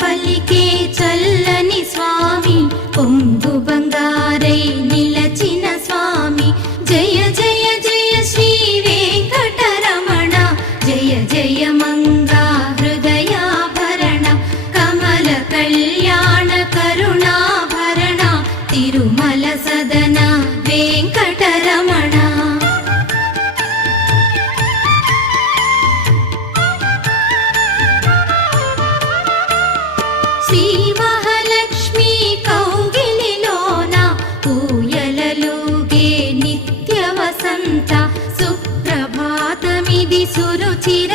పలికే చల్లని స్వామి పొంగు బంగారై నిలచిన స్వామి జయ జయ జయ శ్రీ వెంకటరమణ జయ జయ మంగా హృదయాభరణ కమల కళ్యాణ కరుణాభరణ తిరుమల సదన వెంకటరమణ శ్రీ మహాలక్ష్మి కౌగిలిలోన ఊయలలుగే నిత్య వసంత సుప్రభాతమిది సురుచిర